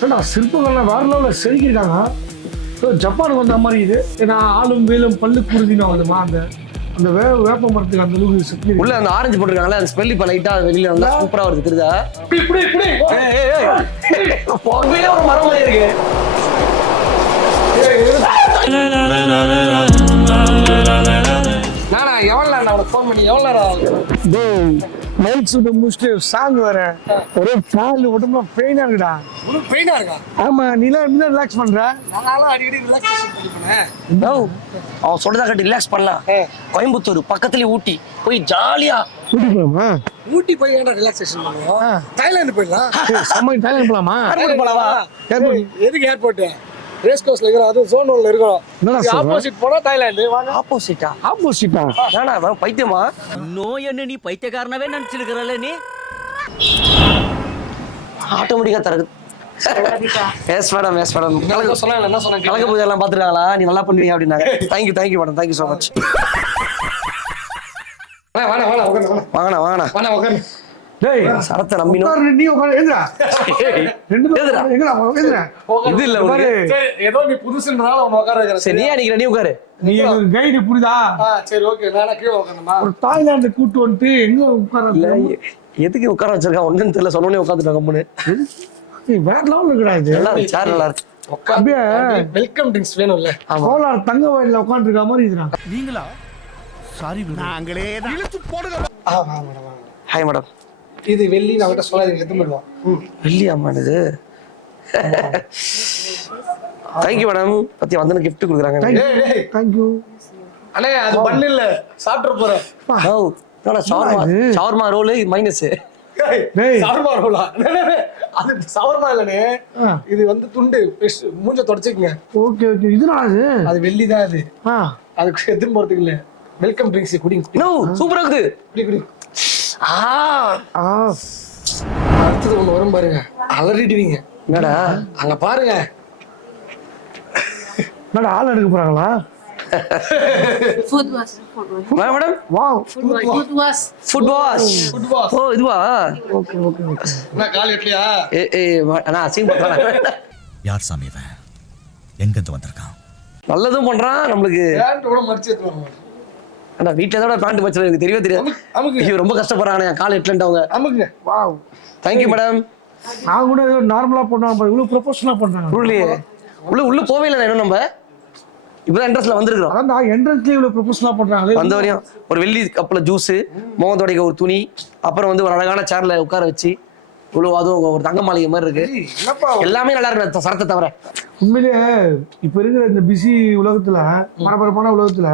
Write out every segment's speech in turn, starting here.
சிற்பங்கள்லாம் வேற லெவலில் செதுக்கியிருக்காங்க. ஜப்பானுக்கு வந்த மாதிரி இது. ஏன்னா ஆளும் வேலும் பல்லு குருதினா வந்துமா அந்த அந்த வேப்ப மரத்துக்கு அந்த அளவுக்கு செதுக்கி உள்ள அந்த ஆரஞ்சு போட்டுருக்காங்களே அந்த ஸ்மெல் இப்ப லைட்டா வெளியில நல்லா சூப்பரா வருது. தெரியுதா? போகவே ஒரு மரம் மாதிரி இருக்கு. நானா எவ்வளவு நேரம் உனக்கு ஃபோன் பண்ணி எவ்வளவு நேரம் ஆகும்? நைட் ஷூட்டை முடிச்சுட்டு சாங் வர ஒரே கால் உடம்புல பெயினா இருக்குடா. உனக்கு பெயினா இருக்கா? ஆமா, நீலாம் எப்படி ரிலாக்ஸ் பண்ற? நானும் அடிக்கடி ரிலாக்ஸேஷன் பண்ணிப்பேன். அவன் சொல்றதா கட்டி ரிலாக்ஸ் பண்ணலாம். கோயம்புத்தூர் பக்கத்துலயே ஊட்டி போய் ஜாலியா ஊட்டி போலாமா? ஊட்டி போய் ஏன்டா ரிலாக்ஸேஷன் பண்ணுவோம்? தாய்லாந்து போயிடலாம். சம்மர் தாய்லாந்து போலாமா? ஏர்போர்ட் போலாமா? எதுக்கு ஏர்போர்ட்? ரேஸ் கோர்ஸ்ல இருக்கிறோம், அது ஜோன் 1ல இருக்கிறோம். ஆப்போசிட் போனா தாய்லாந்து. வாங்க. ஆப்போசிட்டா? ஆப்போசிட்டா? நானா பைத்தியமா? நோய் என்ன நீ பைத்தியக்காரனவே நினைச்சிருக்கிறல்ல நீ? ஆட்டோமேட்டிக்கா தரது. Yes madam, yes madam. சொன்னாங்க என்ன சொன்னாங்க? கலக்க பூஜை எல்லாம் பாத்துருக்காங்களா? நீ நல்லா பண்ணுவீங்க அப்படின்னாங்க. Thank you madam, thank you so much. வாங்கண்ணா வாங்கண்ணா. டேய் சரத்தை நம்பினோம். உட்காரு, நீ உட்காரு. எதுடா ரெண்டு பேரும் எங்கடா எதுடா? இது இல்ல உனக்கு. ஏதோ நீ புதுசுன்றதால உன்னை உட்கார வைக்கிறேன். சரி, நீ அடிக்கிற, நீ உட்காரு. நீ ஒரு கைடு புரியுதா? சரி ஓகே, நானா கீழே உட்காரணுமா? ஒரு தாய்லாந்து கூட்டு வந்துட்டு எங்க உட்கார? இல்ல எதுக்கு உட்கார வச்சிருக்கான் ஒண்ணுன்னு தெரியல. சொன்னோடனே உட்காந்துட்டாங்க கம்முன்னு. வேற லெவல் இருக்குடா இது. நல்லா இருக்கு, சேர் நல்லா இருக்கு. அப்படியே வெல்கம் ட்ரிங்க்ஸ் வேணும்ல? கோலார் தங்க வயல்ல உட்காந்து இருக்க மாதிரி இதுடா. நீங்களா? சாரி நாங்களே தான் இழுத்து போடுங்க. Hi madam. இது வெள்ளி நான் கிட்ட சொல்லாதீங்க, எது பண்ணுவோம். வெள்ளியாம்மா இது? Thank you madam. பத்தி வந்து கிஃப்ட் கொடுக்குறாங்க. தேங்க்யூ. அண்ணே அது பண்ண இல்ல, சாப்பிட்டு போறேன். Shawarma role minus. டேய் சவர்மா ரோலா? அது சவர்மா இல்லனே, இது வந்து துண்டு மூஞ்ச தொடச்சிக்கங்க. Okay okay. இதுனா அது வெள்ளி தான் அது. ஆ அதுக்கு எதுவும் போறதுக்கு இல்ல. வெல்கம் ட்ரிங்க்ஸ் குடிங்க. நோ சூப்பரா இருக்குது. குடி. ஆ அடுத்தது ஒண்ணு வரும் பாருங்க, அலறிடுவீங்க. என்னடா அங்க பாருங்க. என்னடா ஆள் எடுக்க போறாங்களா? Food wash. Madam? Wow. Food wash. Food wash. ஓ இதுவா? Okay okay okay. என்ன கால் எட்லையா? நான் அசிங் பண்றேன். யார் சாமி இவன்? எங்கிருந்து வந்திருக்கான்? நல்லதும் பண்றான் நம்மளுக்கு. பேண்ட் கூட மடிச்சு எடுத்துவாங்க. அண்ணா வீட்டுல தான் பேண்ட் வச்சு எனக்கு தெரியவே தெரியாது. ஐயோ ரொம்ப கஷ்டப்படுறாங்க. கால் எட்லன்ட்டு அவங்க. அமுக்குங்க. வாவ். Thank you madam. நான் கூட ஏதோ நார்மலா பண்ணாம இவ்வளவு ப்ரொபோஷனலா பண்றாங்க. உள்ள போவே இல்லை இன்னும். நம்ம இப்பதான் இன்ட்ரெஸ்ட்ல வந்திருக்கிறோம். அதான் நான் என்ட்ரன்ஸ்லயே இவ்வளவு ப்ரொபோஷனலா பண்றாங்களே. வந்த வரையும் ஒரு வெள்ளி கப்ல ஜூஸ், முகம் துடைக்க ஒரு துணி, அப்புறம் வந்து ஒரு அழகான சேர்ல உட்கார வச்சு இவ்வளவு அதுவும் ஒரு தங்க மாளிகை மாதிரி இருக்கு. எல்லாமே நல்லா இருக்கு சரத்தை தவிர. உண்மையிலேயே இப்ப இருக்கிற இந்த பிஸி உலகத்துல, பரபரப்பான உலகத்துல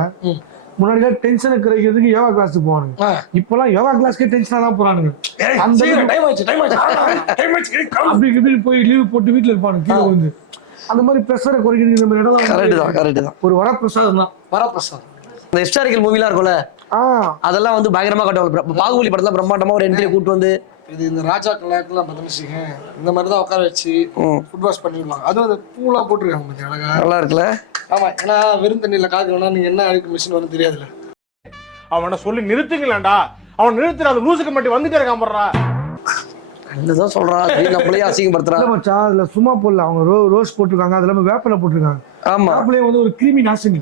முன்னாடி டென்ஷனை குறைக்கிறதுக்கு யோகா கிளாஸுக்கு போவானுங்க. இப்பெல்லாம் யோகா கிளாஸ்க்கே டென்ஷனா தான் போறானுங்க. அந்த அப்படி இப்படி போய் லீவ் போட்டு வீட்டுல இருப்பானுங்க கீழே வந்து. அந்த மாதிரி ப்ரெஷரை குறைக்கிறதுக்கு நம்ம இடம் கரெக்ட் தான். ஒரு வரப்பிரசாதம் தான். வரப்பிரசாதம். இந்த ஹிஸ்டாரிக்கல் மூவிலாம் இருக்கும்ல, அதெல்லாம் வந்து பயங்கரமா காட்டுவாங்க. பாகுபலி படத்துல பிரம்மாண்டமா ஒரு என்ட்ரியை கூட்டு வந்து இது இந்த ராஜா கலாக்கெல்லாம் பார்த்தீங்க, இந்த மாதிரி தான் உட்கார வச்சு ஃபுட் வாஷ் பண்ணிடுவாங்க. அதுவும் அந்த பூலாம் போட்டுருக்காங்க கொஞ்சம் அழகா. நல்லா இருக்குல்ல? ஆமா, ஏன்னா வெறும் தண்ணியில காய்க்கணும்னா நீங்க என்ன அழுக்கு மிஷின் வரும் தெரியாதுல்ல. அவனை சொல்லி நிறுத்துங்களேன்டா. அவன் நிறுத்துற அந்த லூசுக்கு மட்டும் வந்துட்டே இருக்கான் போடுறா. நல்லதான் சொல்றான். நம்மளே அசிங்கப்படுத்துறான். மச்சான் அதுல சும்மா போடல, அவங்க ரோஸ் போட்டிருக்காங்க, அது இல்லாம வேப்பிலை போட்டிருக்காங்க. ஆமா வேப்பிலையே வந்து ஒரு கிருமி நாசினி.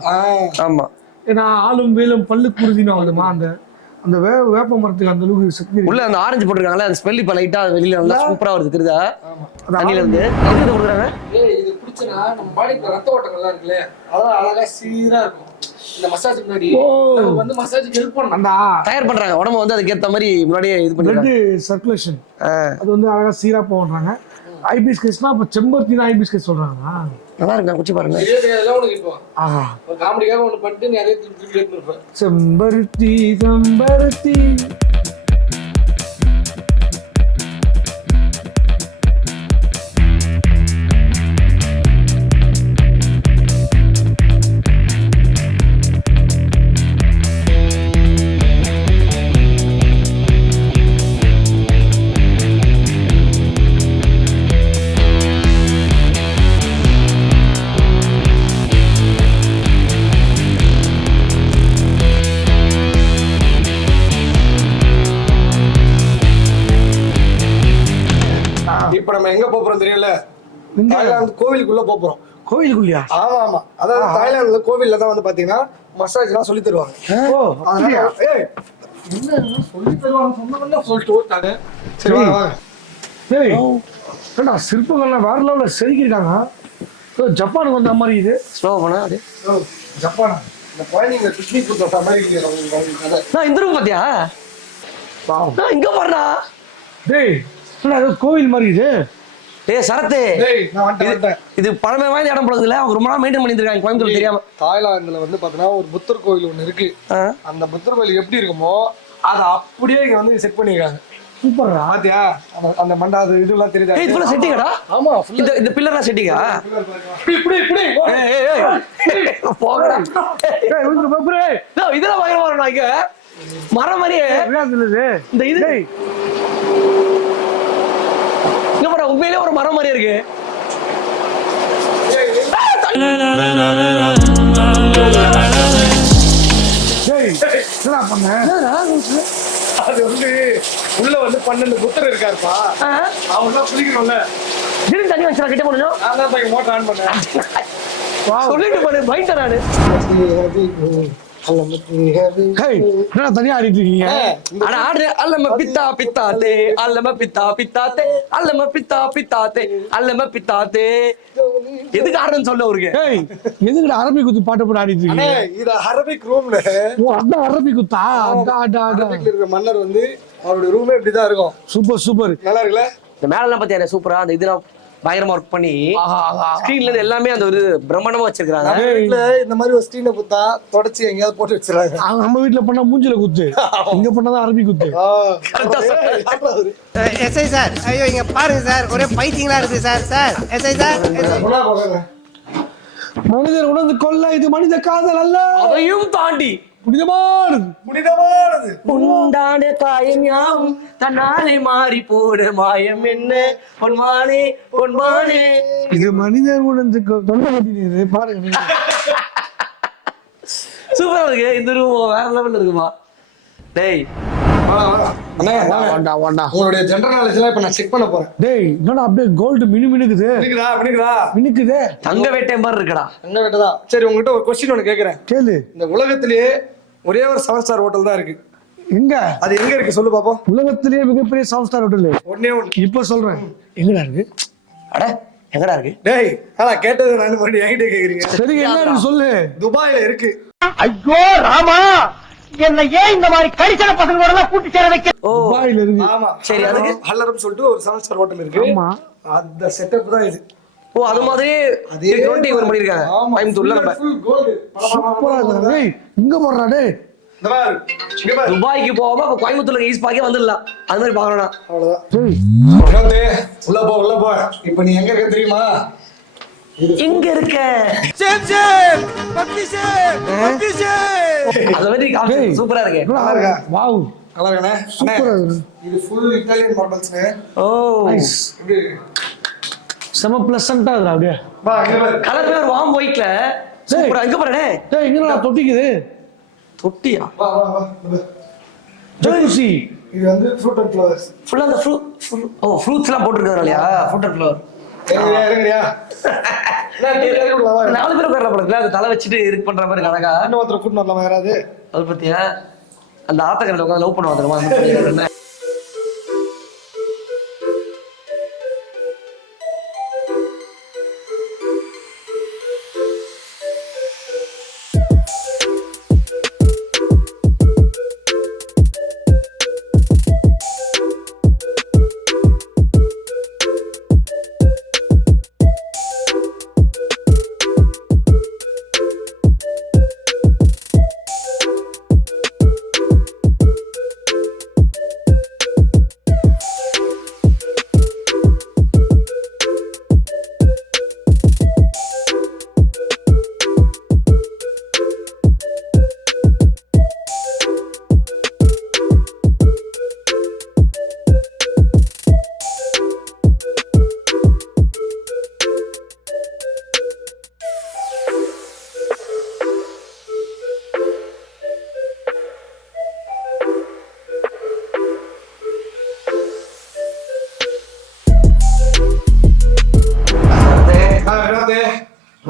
ஆமா. ஏன்னா ஆளும் வேலும் பல்லு குருதினா வந்துமா அந்த அந்த வேப்ப மரத்துக்கு அந்த அளவுக்கு சக்தி. உள்ள அந்த ஆரஞ்சு போட்டுருக்காங்களே அந்த ஸ்மெல் இப்ப லைட்டா வெளியில நல்லா சூப்பரா வருது. தெரியுதா? தண்ணியில இருந்து கொடுக்குறாங்க. இது குடிச்சனா நம்ம பாடிக்கு ரத்த ஓட்டங்கள்லாம் இருக்குல்ல, அதெல்லாம் அழகா சீரா இருக்கும். இந்த மசாஜ் முன்னாடி நம்ம வந்து மசாஜ்க்கு ஹெல்ப் பண்ணணும். அந்த தயார் பண்றாங்க உடம்பு வந்து அதுக்கு ஏத்த மாதிரி முன்னாடியே இது பண்ணிடுறாங்க. பிளட் சர்க்குலேஷன் அது வந்து அழகா சீரா போன்றாங்க. ஐபிஸ்கஸ்னா அப்ப செம்பருத்தி தான் ஐபிஸ்கஸ் சொல்றாங்க. நல்லா இருக்கு, குச்சி பாருங்க. இதெல்லாம் உனக்கு இப்போ ஒரு காமெடிக்காக ஒன்று பண்ணிட்டு நீ அதே திருப்பி எடுத்துருப்ப. செம்பருத்தி செம்பருத்தி தாய்லாந்து கோவிலுக்குள்ள போறோம். கோயிலுக்குள்ளயா? ஆமா அதாவது தாய்லாந்துல கோவில்ல தான் வந்து பாத்தீங்கன்னா மசாஜ் எல்லாம் சொல்லி தருவாங்க. ஓ அப்படியா? என்ன சொல்லி தருவாங்க சொன்னவங்க சொல்லிட்டு ஓட்டாங்க. சரி வாங்க வாங்க. டேய் என்னடா சிற்பங்கள்லாம் வேற லெவல்ல செதுக்கிருக்காங்க. ஜப்பானுக்கு வந்த மாதிரி இது. ஸ்லோ பண்ணா அப்படியே. ஜப்பானா இந்த குழந்தைங்க பிக்னிக் கொடுத்த மாதிரி இருக்கு. நான் இந்த ரூம் பாத்தியா? நான் இங்க பாருடா. டேய் என்னடா இது கோவில் மாதிரி இது? டேய் சரத்து, நான் வந்துட்டேன். இது பழமை வாய்ந்த இடம் போல இல்ல? அவங்க ரொம்ப நாள் மெயின்டைன் பண்ணிட்டு இருக்காங்க கோயம்புத்தூர் தெரியாம. தாய்லாந்துல வந்து பாத்தீங்கன்னா ஒரு புத்தர் கோயில் ஒண்ணு இருக்கு. அந்த புத்தர் கோயில் எப்படி இருக்குமோ அதை அப்படியே இங்க வந்து செட் பண்ணிருக்காங்க. சூப்பர்ரா. பாத்தியா அந்த மண்டா அது இதெல்லாம் தெரியுதா? ஏய், இது ஃபுல்லா செட்டிங்கடா? ஆமா இந்த பில்லர்லாம் செட்டிங்கா? இப்படி போகடா. டேய் வந்து பாப்புரே. டேய் இதெல்லாம் பயங்கரமா இருக்குடா இங்க. மரம் மாதிரியே விளையாடுது இது. இந்த இது. இங்க பாரு, உண்மையிலேயே ஒரு மரம் மாதிரியே இருக்கு. டேய் என்னடா பண்ண? அது வந்து உள்ள வந்து 12 புத்தர் இருக்காருப்பா. அவங்க குளிக்கணும்ல. திடீர்னு தண்ணி வச்சா கிட்ட போனோம். நான் தான் போய் மோட்டர் ஆன் பண்ணேன். சொல்லிட்டு போனு பயன்டா நானு. ஹேய் என்னடா தனியா ஆடிட்டு இருக்கீங்க? அட ஆடு அல்லம பித்தா பித்தாதே அல்லம பித்தா பித்தாதே அல்லம பித்தா பித்தாதே அல்லம பித்தாதே. எதுக்கு ஆடுறேன்னு சொல்ல அவருக்கு. டேய் எதுக்குடா அரபி குத்து பாட்டு போட்டு ஆடிட்டு அண்ணே இருக்கீங்க? இது அரபிக் ரூம்ல ஓ அதான் அரபி குத்தா? அடா அடா அடா. அரபிக்ல இருக்கிற மன்னர் வந்து அவருடைய ரூமே இப்படிதான் இருக்கும். Super super. நல்லா இருக்குல்ல? இந்த மேலெல்லாம் பாத்தியா சூப்பரா அந்த இதெல்லாம் பயங்கரமா ஒர்க் பண்ணி ஸ்கிரீன்ல இருந்து எல்லாமே அந்த ஒரு பிரம்மாண்டமா வச்சிருக்காங்க. நம்ம வீட்ல இந்த மாதிரி ஒரு ஸ்கிரீனை குத்தா தொடச்சி எங்கேயாவது போட்டு வச்சிருக்காங்க. நம்ம வீட்டுல பண்ணா மூஞ்சில குத்து, இங்க பண்ணாதான் அரபி குத்து. எஸ்ஐ சார், ஐயோ இங்க பாருங்க சார், ஒரே பைத்தியங்களா இருக்கு சார். சார் எஸ்ஐ சார், மனிதர் உணர்ந்து கொள்ள இது மனித காதல் அல்ல, அதையும் தாண்டி புனிதமானது. உண்டான காயம் யாவும் தன்னாலே மாறி போட மாயம் என்ன பொன்மானே பொன்மானே. இது மனிதர் உணர்ந்து தொண்டை பாருங்க. சூப்பரா இருக்கு இந்த ரூம், வேற லெவல்ல இருக்குமா. டேய் அண்ணே வாண்டா. உங்களுடைய ஜெனரல் நாலேஜ் எல்லாம் இப்ப நான் செக் பண்ண போறேன். டேய் என்னடா அப்படியே கோல்டு மினுக்குது. மினுக்குதே. தங்க வேட்டை மாதிரி இருக்குடா. என்ன வேட்டதா? சரி உங்ககிட்ட ஒரு क्वेश्चन ஒன்னு கேக்குறேன். கேளு. இந்த உலகத்திலேயே ஒரே ஒரு 7 ஸ்டார் ஹோட்டல் தான் இருக்கு. எங்க? அது எங்க இருக்கு சொல்லு பாப்போம். உலகத்திலேயே மிகப்பெரிய 7 ஸ்டார் ஹோட்டல் ஒண்ணே ஒண்ணு. இப்ப சொல்றேன். எங்கடா இருக்கு? அட எங்கடா இருக்கு? டேய் ஆனா கேட்டது நான் மறுபடியும் என்கிட்ட கேக்குறீங்க. சரி என்ன இருக்கு சொல்லு. துபாயில இருக்கு. ஐயோ ராமா, என்ன ஏன் இந்த மாதிரி கடிச்சன பசங்களோட எல்லாம் கூட்டி சேர வைக்க? துபாயில இருக்கு. ஆமா சரி அதுக்கு ஹல்லரம் சொல்லிட்டு ஒரு 7 ஸ்டார் ஹோட்டல் இருக்கு. ஆமா அந்த செட்டப் தான் இது. ஓ அது மாதிரி அதே ரோட்டி இவர் பண்ணிருக்காங்க. கோயம்புத்தூர்ல நம்ம ஃபுல் கோல்ட். சூப்பரா இருக்கு. டேய் இங்க போறடா டேய். இந்த பாரு இங்க பாரு. துபாய்க்கு போகாம அப்ப கோயம்புத்தூர்ல ஈஸ் பாக்கே வந்துடலாம். அது மாதிரி பாக்கணும். அவ்வளவுதான். டேய் உள்ள போ. இப்போ நீ எங்க இருக்க தெரியுமா? இங்க இருக்க சேம் சேம் பக்கி சேம் பக்கி சேம். அது மாதிரி காமிச்சு சூப்பரா இருக்கு. நல்லா இருக்கா? வாவ் நல்லா இருக்கானே? சூப்பரா இருக்கு. இது ஃபுல் இத்தாலியன் மாடல்ஸ்னே. ஓ நைஸ். இப்படி செம பிளசன்ட்டா இருக்குடா அப்படியே. வா இங்க பாரு. கலர் பேர் வாம் ஒயிட்ல சூப்பரா இங்க பாருடே. டேய் இங்கடா தொட்டிக்குது. தொட்டியா? வா ஜூசி. இது வந்து ஃப்ரூட் அண்ட் ஃப்ளவர்ஸ். ஃபுல்லா அந்த ஃப்ரூட்ஸ் எல்லாம் போட்டுருக்காங்கலையா? Fruit and flower. இறங்குறியா? நாலு பேர் உட்காரலாம் போல இருக்குல்ல, அது தலை வச்சுட்டு இது பண்ற மாதிரி அழகா. இன்னும் ஒருத்தர் கூட்டு வரலாமா யாராவது? அது பத்தியா அந்த ஆத்தக்கரையில உட்காந்து லவ் பண்ணுவாங்க.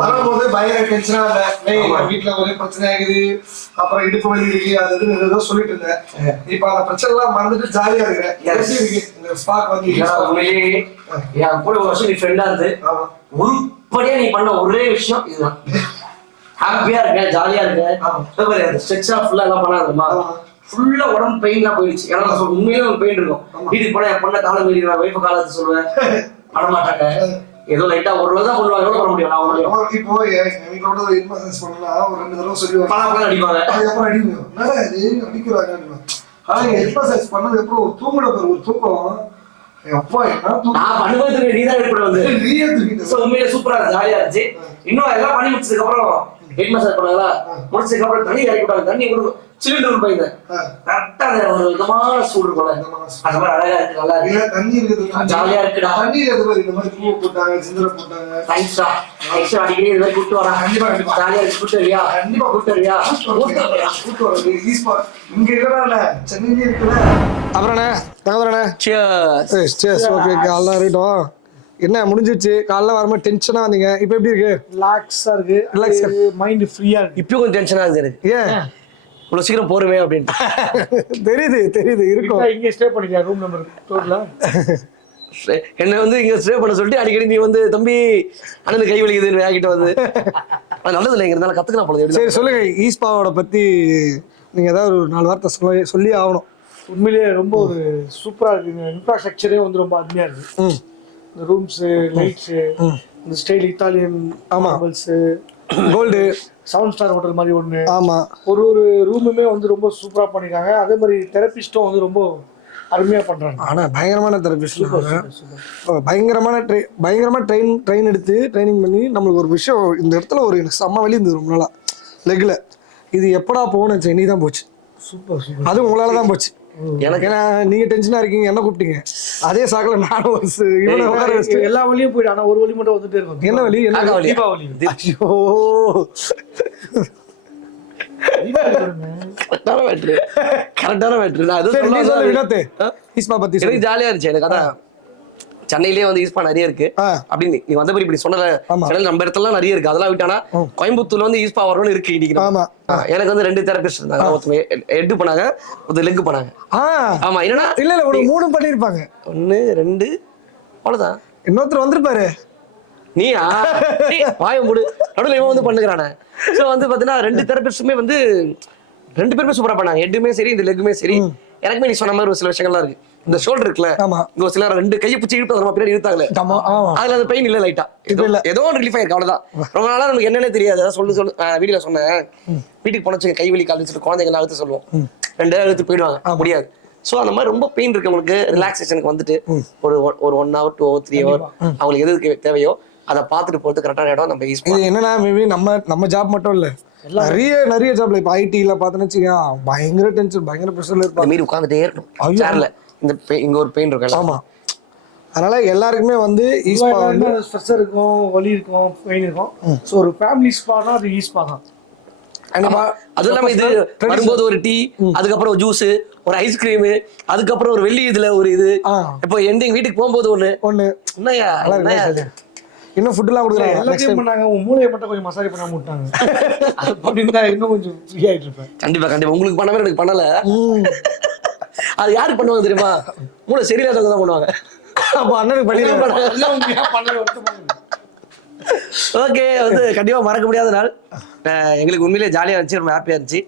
வரும்போது பயங்கர டென்ஷனா இருந்தேன். வீட்டுல ஒரே பிரச்சனை ஆகுது, அப்புறம் இடுப்பு வலி இருக்கு, அது இதுன்னு ஏதோ சொல்லிட்டு இருந்தேன். இப்ப அந்த பிரச்சனை எல்லாம் மறந்துட்டு ஜாலியா இருக்கிறேன். எப்படி இருக்கு இந்த ஸ்பாக் வந்து? உண்மையிலேயே என் கூட ஒரு வருஷம் நீ ஃப்ரெண்டா இருந்து உருப்படியா நீ பண்ண ஒரே விஷயம் இதுதான். ஹாப்பியா இருக்கேன், ஜாலியா இருக்கேன். ஸ்ட்ரெச்சா ஃபுல்லா எல்லாம் பண்ணாதுமா, ஃபுல்லா உடம்பு பெயின்லாம் போயிடுச்சு. ஏன்னா நான் சொல்ல உண்மையிலே ஒரு பெயின் இருக்கும். வீட்டுக்கு போனா என் பொண்ணை காலம் மீறி நான் வைஃப காலத்து சொல்லுவேன், பண்ண மாட்டாங்க. ஏதோ லைட்டா ஒரு தான் பண்ணுவாங்க, எவ்வளவு பண்ண முடியும்? நான் இப்போ எங்களோட ஒரு இன்வெஸ்ட்மென்ட் பண்ணா ஒரு 2 தடவை சொல்லுவாங்க, பணம் அடிப்பாங்க, அதுக்கப்புறம் அடிக்கும். அடிக்கிறாங்க. ஆனா எக்ஸசைஸ் பண்ணது அப்புறம் ஒரு தூங்குற ஒரு தூக்கம் அப்பா என்ன நான் பண்ணும்போது நீ தான் ஏற்பட வந்து உண்மையிலே சூப்பரா ஜாலியா இருந்துச்சு. இன்னும் எல்லாம் பண்ணி முடிச்சதுக்கு அப்புறம் ஹெட் மசாஜ் பண்ணாங்களா, முடிச்சதுக்கு அப்புறம் தண்ணி இறக்கி விட்டாங்க. தண்ணி கூட சிலிண்டர் போயிருந்தேன். கரெக்டா அந்த ஒரு விதமான சூடு இருக்கும்ல, அந்த மாதிரி அழகா இருக்கு, நல்லா இருக்கு. தண்ணி இருக்குது, ஜாலியா இருக்குடா. தண்ணி இருக்குது, இந்த மாதிரி பூ போட்டாங்க, சிந்தர போட்டாங்க. தேங்க்ஸ்டா. நெக்ஸ்ட் அடிக்கடி இந்த மாதிரி கூட்டு வரேன். கண்டிப்பா ஜாலியா இருக்கு. கூட்டு வரியா? கண்டிப்பா கூட்டு வரியா? கூட்டு வரது ஈஸ்பா இங்க இல்லடா, சென்னையிலே இருக்குல்ல. அப்புறம்ண்ணே தகவலண்ணே. Cheers. ஓகே, காலைல இருக்கட்டும். என்ன முடிஞ்சிருச்சு? காலைல வரும்போது டென்ஷனா வந்தீங்க, இப்போ எப்படி இருக்கு? ரிலாக்ஸா இருக்கு, ரிலாக்ஸ், மைண்ட் ஃப்ரீயா இருக்கு. இப்பயும் கொஞ்சம் டென்ஷனா இருக்கு எனக்கு. ஏன் இவ்வளவு சீக்கிரம் போருமே அப்படின்ட்டு. தெரியுது இருக்கும். இங்க ஸ்டே பண்ணிக்கலாம், ரூம் நம்பர் டோர்ல. என்ன வந்து இங்க ஸ்டே பண்ண சொல்லிட்டு அடிக்கடி நீ வந்து தம்பி அண்ணன் கை வலிக்குதுன்னு ஆகிட்டு வந்து அது நல்லது இல்லை, இருந்தாலும் கத்துக்கலாம் போல. சரி சொல்லுங்க, ஈஸ்பாவோட பத்தி நீங்க ஏதாவது ஒரு 4 வார்த்தை சொல்லி ஆகணும். உண்மையிலேயே ரொம்ப ஒரு சூப்பரா இருக்கு. இன்ஃப்ராஸ்ட்ரக்சரே வந்து ரொம்ப அருமையா இருக்கு. இந்த ரூம்ஸ், லைட்ஸ், இந்த style Italian marbles, gold, 7 star hotel மாதிரி ஒண்ணு. ஆமா, ஒரு ரூமுமே வந்து ரொம்ப சூப்பரா பண்ணிருக்காங்க. அதே மாதிரி தெரபிஸ்டும் வந்து ரொம்ப அருமையா பண்றாங்க. ஆனா பயங்கரமான தெரபிஸ்ட், பயங்கரமா ட்ரெயின் எடுத்து ட்ரைனிங் பண்ணி நம்மளுக்கு ஒரு விஷயம் இந்த இடத்துல ஒரு எனக்கு செம்ம வலி இருந்தது ரொம்ப நாளா லெக்ல. இது எப்படா போகணும் சென்னை தான் போச்சு. சூப்பர். அது உங்களால தான் போச்சு. எனக்கு ஏன்னா நீங்க டென்ஷனா இருக்கீங்க, என்ன கூப்பிட்டீங்க, அதே சாக்குல நானும் இவனை உட்கார வச்சு எல்லா வழியும் போயிடு. ஆனா ஒரு வழி மட்டும் வந்துட்டே இருக்கும். என்ன வழி? என்ன வழி? தீபாவளி. ஐயோ, கரெக்டான மேட்ரு. நான் எதுவும் சரி, நீ சொல்லு வினோத், ஆ? ஈஸ்பா பத்தி சொல்லு. எனக்கு ஜாலியா இருந்துச்சு. எனக்கு அதான் சென்னையிலேயே வந்து ஈஸ்பா நிறைய இருக்கு அப்படின்னு நீ வந்த இப்படி சொன்னல. சென்னையில் நம்ம இடத்துல நிறைய இருக்கு, அதெல்லாம் விட்டானா கோயம்புத்தூர்ல வந்து ஈஸ்பா வரணும்னு இருக்கு இன்னைக்கு. ஆமா, எனக்கு வந்து 2 தெரபிஸ்ட் இருந்தாங்க. ஒருத்தர் ஹெட் பண்ணாங்க, ஒருத்தர் லெக் பண்ணாங்க. ஆமா, என்னன்னா இல்ல ஒரு 3 பண்ணிருப்பாங்க. 1 2 அவ்வளவுதான். இன்னொருத்தர் வந்திருப்பாரு. நீயா வாய மூடு, நடுவில் இவன் வந்து பண்ணுகிறானே. ஸோ வந்து பாத்தீங்கன்னா 2 தெரபிஸ்டுமே வந்து 2 பேருமே சூப்பரா பண்ணாங்க. ஹெட்டுமே சரி, இந்த லெக்குமே சரி. எனக்குமே நீ சொன்ன மாதிரி ஒரு சில விஷயங்கள்லாம் இருக்கு. இந்த ஷோல்டர் இருக்குல்ல, இங்க ஒரு சிலர் 2 கையை பிடிச்சி இழுப்பு நம்ம பின்னாடி இழுத்தாங்களே, அதுல அந்த பெயின் இல்ல, லைட்டா ஏதோ ஒரு ரிலீஃப் ஆயிருக்கு, அவ்வளவுதான். ரொம்ப நாளா நமக்கு என்னன்னே தெரியாது. அதான் சொல்லு வீடியோல சொன்னேன், வீட்டுக்கு போனச்சு கை வலி காலன்னு சொல்லிட்டு குழந்தைங்க அழுத்து சொல்லுவோம், 2 அழுத்து போயிடுவாங்க, முடியாது. ஸோ அந்த மாதிரி ரொம்ப பெயின் இருக்கு உங்களுக்கு, ரிலாக்ஸேஷனுக்கு வந்துட்டு ஒரு 1 hour 2 hour 3 hour அவங்களுக்கு எதுக்கு தேவையோ அதை பார்த்துட்டு போறது கரெக்டான இடம் நம்ம யூஸ் பண்ணி. என்னன்னா மேபி நம்ம ஜாப் மட்டும் இல்ல, நிறைய ஜாப்ல இப்ப ஐடில பாத்தேன்னு வச்சுக்கோங்க, பயங்கர டென்ஷன், பயங்கர ப்ரெஷர்ல இருப்பாங்க. மீறி உட்காந்துட்டே இருக்கணும் சேர்ல, இங்க ஒரு பெயின் இருக்கு. ஆமா, அதனால எல்லாருக்குமே வந்து ஈஸ்பா வந்து ஸ்ட்ரெஸ் இருக்கும், வலி இருக்கும், பெயின் இருக்கும். ஸோ ஒரு ஃபேமிலி ஸ்பானா அது ஈஸ்பா தான். அது இல்லாம இது வரும்போது ஒரு டீ, அதுக்கப்புறம் ஜூஸ், ஒரு ஐஸ்கிரீம், அதுக்கப்புறம் ஒரு வெள்ளி இதுல ஒரு இது, இப்போ எண்டிங் வீட்டுக்கு போகும்போது ஒண்ணு என்னையா இன்னும் ஃபுட் எல்லாம் கொடுக்குறாங்க. எல்லாத்தையும் பண்ணாங்க, உன் மூளையை மட்டும் கொஞ்சம் மசாஜ் பண்ணாம விட்டாங்க அப்படின்னா இன்னும் கொஞ்சம் ஃப்ரீ ஆயிட்டு இருப்பேன். கண்டிப்பா உங்களுக்கு பண்ண மாதிரி எனக்கு பண்ணல. அது யாருக்கு பண்ணுவாங்க தெரியுமா? மூளை சரியில்லாதவங்க தான் பண்ணுவாங்க. அப்போ அண்ணனுக்கு ஓகே, வந்து கண்டிப்பா மறக்க முடியாத நாள். எங்களுக்கு உண்மையிலேயே ஜாலியா இருந்துச்சு, ரொம்ப ஹாப்பியா இருந்துச்சு.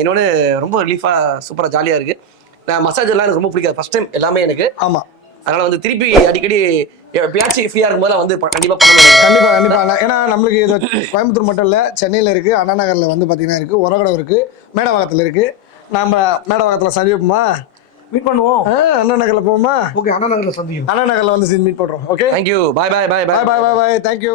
இன்னொன்னு ரொம்ப ரிலீஃபா சூப்பரா ஜாலியா இருக்கு. மசாஜ் எல்லாம் எனக்கு ரொம்ப பிடிக்காது, ஃபர்ஸ்ட் டைம் எல்லாமே எனக்கு. ஆமா, அதனால வந்து திருப்பி அடிக்கடி எப்பயாச்சும் ஃப்ரீயா இருக்கும்போது வந்து கண்டிப்பா பண்ண கண்டிப்பா. ஏன்னா நம்மளுக்கு இது கோயம்புத்தூர் மட்டும் இல்ல, சென்னையில இருக்கு, அண்ணா நகர்ல வந்து பாத்தீங்கன்னா இருக்கு, ஒரகடம் இருக்கு, மேடவாக்கத்துல இருக்கு. நாம மேடவாக்கத்துல சந்திப்போமா, மீட் பண்ணுவோம். அண்ணா நகர்ல போவோமா? ஓகே, அண்ணா நகர்ல சந்திப்போம். அண்ணா நகர்ல வந்து மீட் பண்றோம். ஓகே, தேங்க்யூ, பாய். தேங்க்யூ.